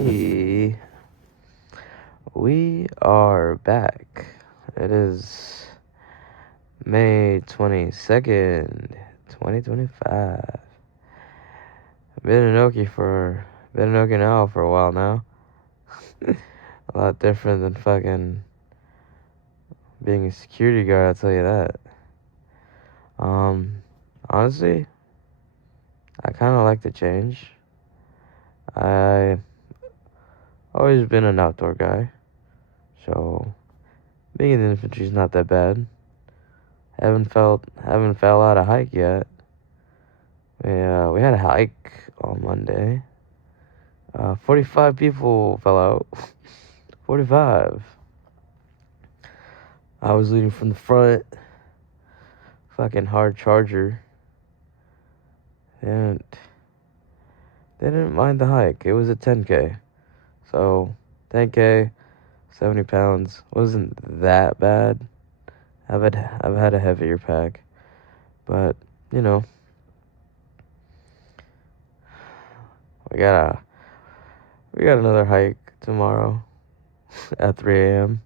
We are back. It is May 22nd, 2025. Been in Okinawa for a while now. A lot different than fucking being a security guard, I'll tell you that. Honestly, I kind of like the change. I always been an outdoor guy, so being in the infantry is not that bad. Haven't fell out a hike yet. We had a hike on Monday. 45 people fell out. 45. I was leading from the front. Fucking hard charger. And they didn't mind the hike. It was a 10K. So 10K, 70 pounds wasn't that bad. I've had a heavier pack. But, you know, we got another hike tomorrow at 3 a.m.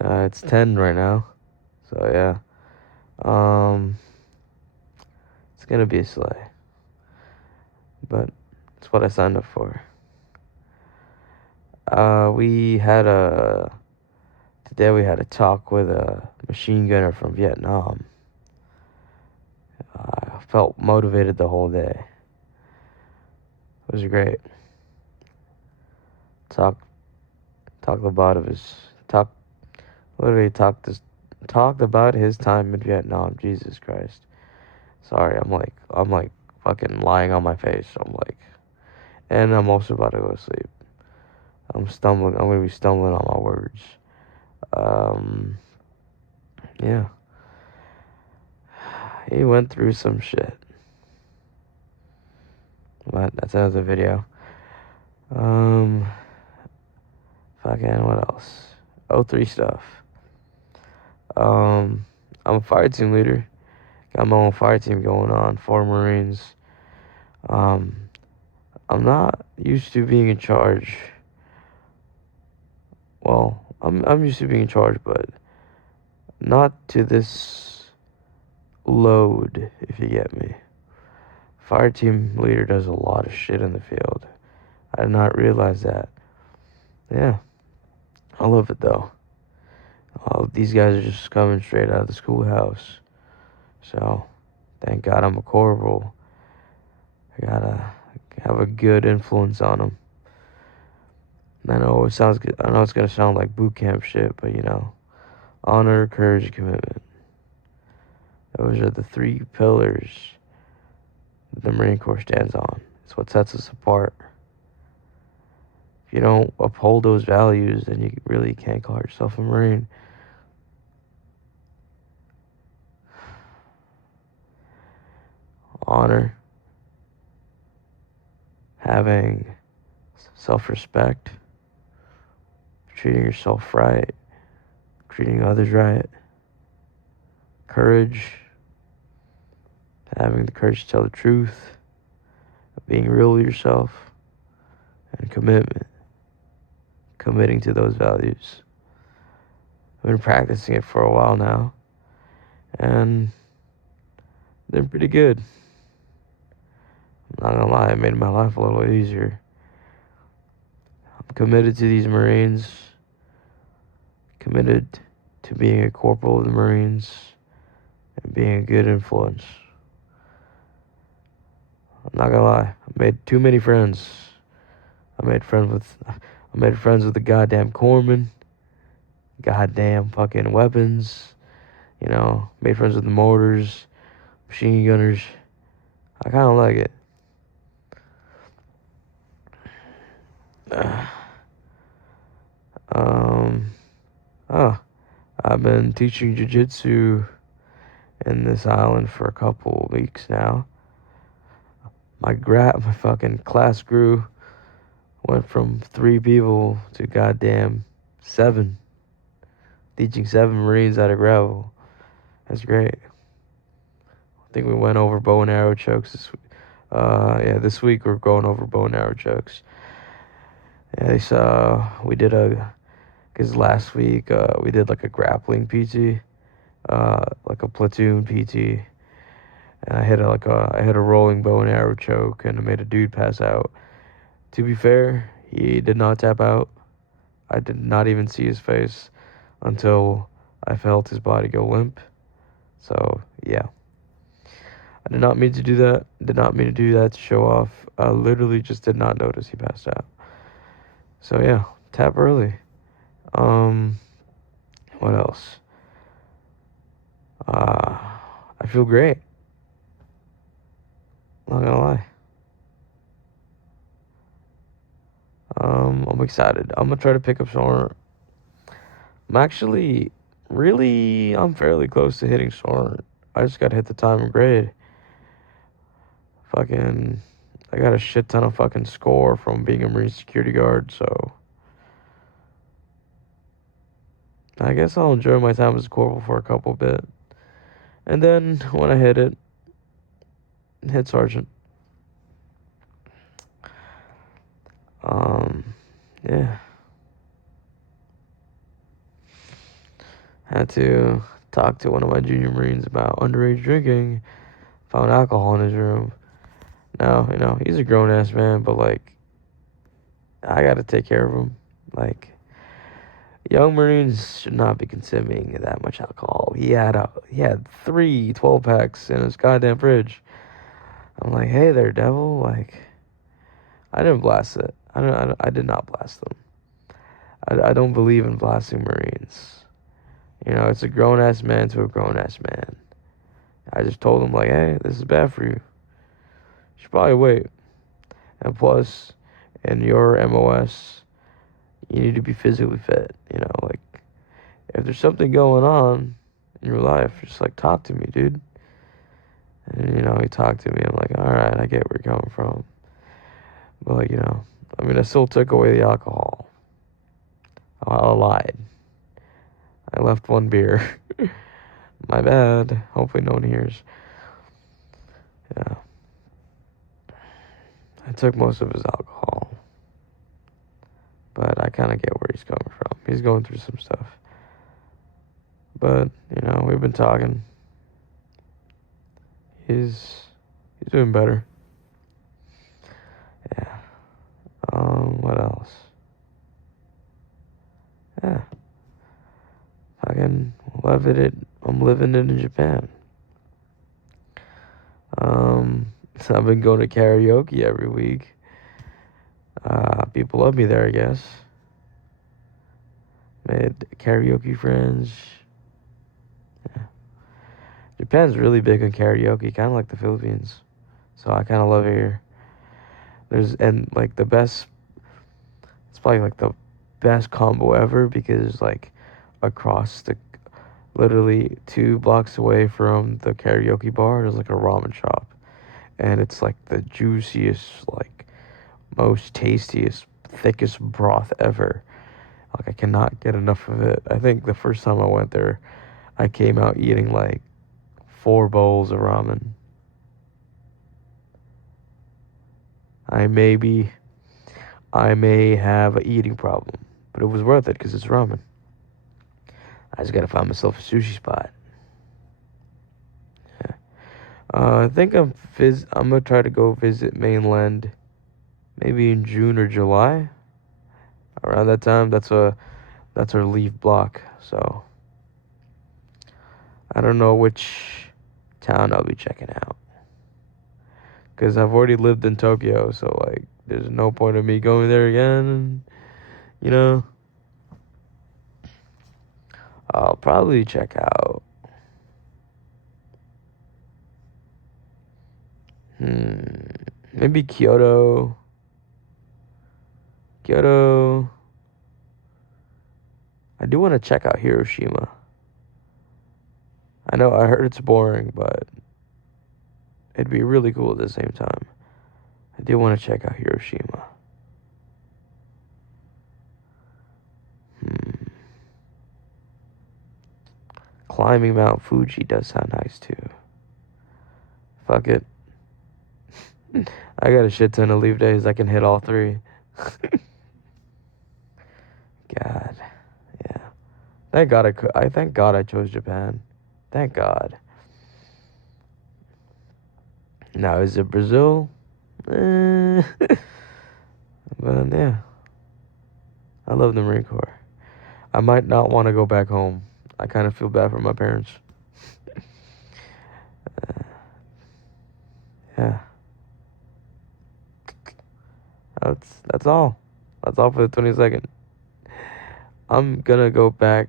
It's 10 right now. So yeah. It's gonna be a sleigh. But it's what I signed up for. Today we had a talk with a machine gunner from Vietnam. I felt motivated the whole day. It was great. Talked about his time in Vietnam. Jesus Christ. Sorry, I'm like fucking lying on my face. And I'm also about to go to sleep. I'm gonna be stumbling on my words. Yeah. He went through some shit. But that's another video. Fucking what else? O3 stuff. I'm a fire team leader. Got my own fire team going on, 4 Marines. I'm not used to being in charge. Well, I'm used to being in charge, but not to this load, if you get me. Fire team leader does a lot of shit in the field. I did not realize that. Yeah. I love it though. These guys are just coming straight out of the schoolhouse. So, thank God I'm a corporal. I gotta have a good influence on them. I know it sounds good. I know it's gonna sound like boot camp shit, but you know, honor, courage, commitment. Those are the 3 pillars that the Marine Corps stands on. It's what sets us apart. If you don't uphold those values, then you really can't call yourself a Marine. Honor, having self-respect, treating yourself right, treating others right, courage, having the courage to tell the truth, being real with yourself, and commitment, committing to those values. I've been practicing it for a while now, and they're pretty good. I'm not gonna lie, it made my life a little easier. I'm committed to these Marines, committed to being a corporal of the Marines, and being a good influence. I'm not gonna lie, I made too many friends. I made friends with the goddamn corpsmen, goddamn fucking weapons, you know, made friends with the mortars, machine gunners. I kinda like it. I've been teaching jiu-jitsu in this island for a couple weeks now. My fucking class grew, went from 3 people to goddamn 7. Teaching 7 Marines out of gravel. That's great. I think we went over bow and arrow chokes this week. This week we're going over bow and arrow chokes. Yeah, they saw we did cause last week we did like a grappling PT, like a platoon PT, and I hit a rolling bow and arrow choke and I made a dude pass out. To be fair, he did not tap out. I did not even see his face until I felt his body go limp. So yeah, I did not mean to do that. Did not mean to do that to show off. I literally just did not notice he passed out. So yeah, tap early. Um, what else? I feel great. Not gonna lie. I'm excited. I'm gonna try to pick up SOAR. I'm actually I'm fairly close to hitting SOAR. I just gotta hit the time and grade. Fucking, I got a shit ton of fucking score from being a Marine security guard, so I guess I'll enjoy my time as a corporal for a couple bit. And then when I hit sergeant. Yeah. Had to talk to one of my junior Marines about underage drinking. Found alcohol in his room. Now, he's a grown ass man, but like, I gotta take care of him. Like, young Marines should not be consuming that much alcohol. He had 3 12 packs in his goddamn fridge. I'm like, hey there, devil. Like, I didn't blast it. I did not blast them. I don't believe in blasting Marines. It's a grown ass man to a grown ass man. I just told him like, hey, this is bad for you. You should probably wait. And plus, in your MOS, you need to be physically fit. Like, if there's something going on in your life, just like talk to me, dude. And he talked to me. I'm like, all right, I get where you're coming from. But like, I still took away the alcohol. I lied. I left 1 beer. My bad. Hopefully no one hears. Yeah. I took most of his alcohol. But I kind of get where he's coming from. He's going through some stuff. But, we've been talking. He's doing better. Yeah. What else? Yeah. Fucking I'm living it in Japan. So I've been going to karaoke every week. People love me there, I guess. Made karaoke friends. Yeah. Japan's really big on karaoke, kind of like the Philippines. So I kind of love it here. Like the best, it's probably like the best combo ever because like across literally 2 blocks away from the karaoke bar, there's like a ramen shop. And it's like the juiciest, like most tastiest, thickest broth ever. Like I cannot get enough of it. I think the first time I went there, I came out eating like 4 bowls of ramen. I may have an eating problem, but it was worth it because it's ramen. I just gotta find myself a sushi spot. Yeah. I think I'm gonna try to go visit mainland, maybe in June or July. Around that time, that's our leave block. So I don't know which town I'll be checking out. Because I've already lived in Tokyo, so like there's no point of me going there again. I'll probably check out. Maybe Kyoto. I do want to check out Hiroshima. I heard it's boring, but it'd be really cool at the same time. I do want to check out Hiroshima. Climbing Mount Fuji does sound nice too. Fuck it. I got a shit ton of leave days. I can hit all 3. God. Yeah. Thank God thank God I chose Japan. Thank God. Now, is it Brazil? But yeah. I love the Marine Corps. I might not want to go back home. I kind of feel bad for my parents. Yeah. That's all. That's all for the 22nd. I'm gonna go back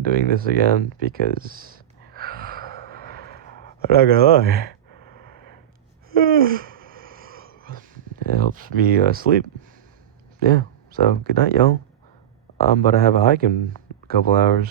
doing this again because I'm not gonna lie. It helps me sleep. Yeah. So good night, y'all. I'm about to have a hike in a couple hours.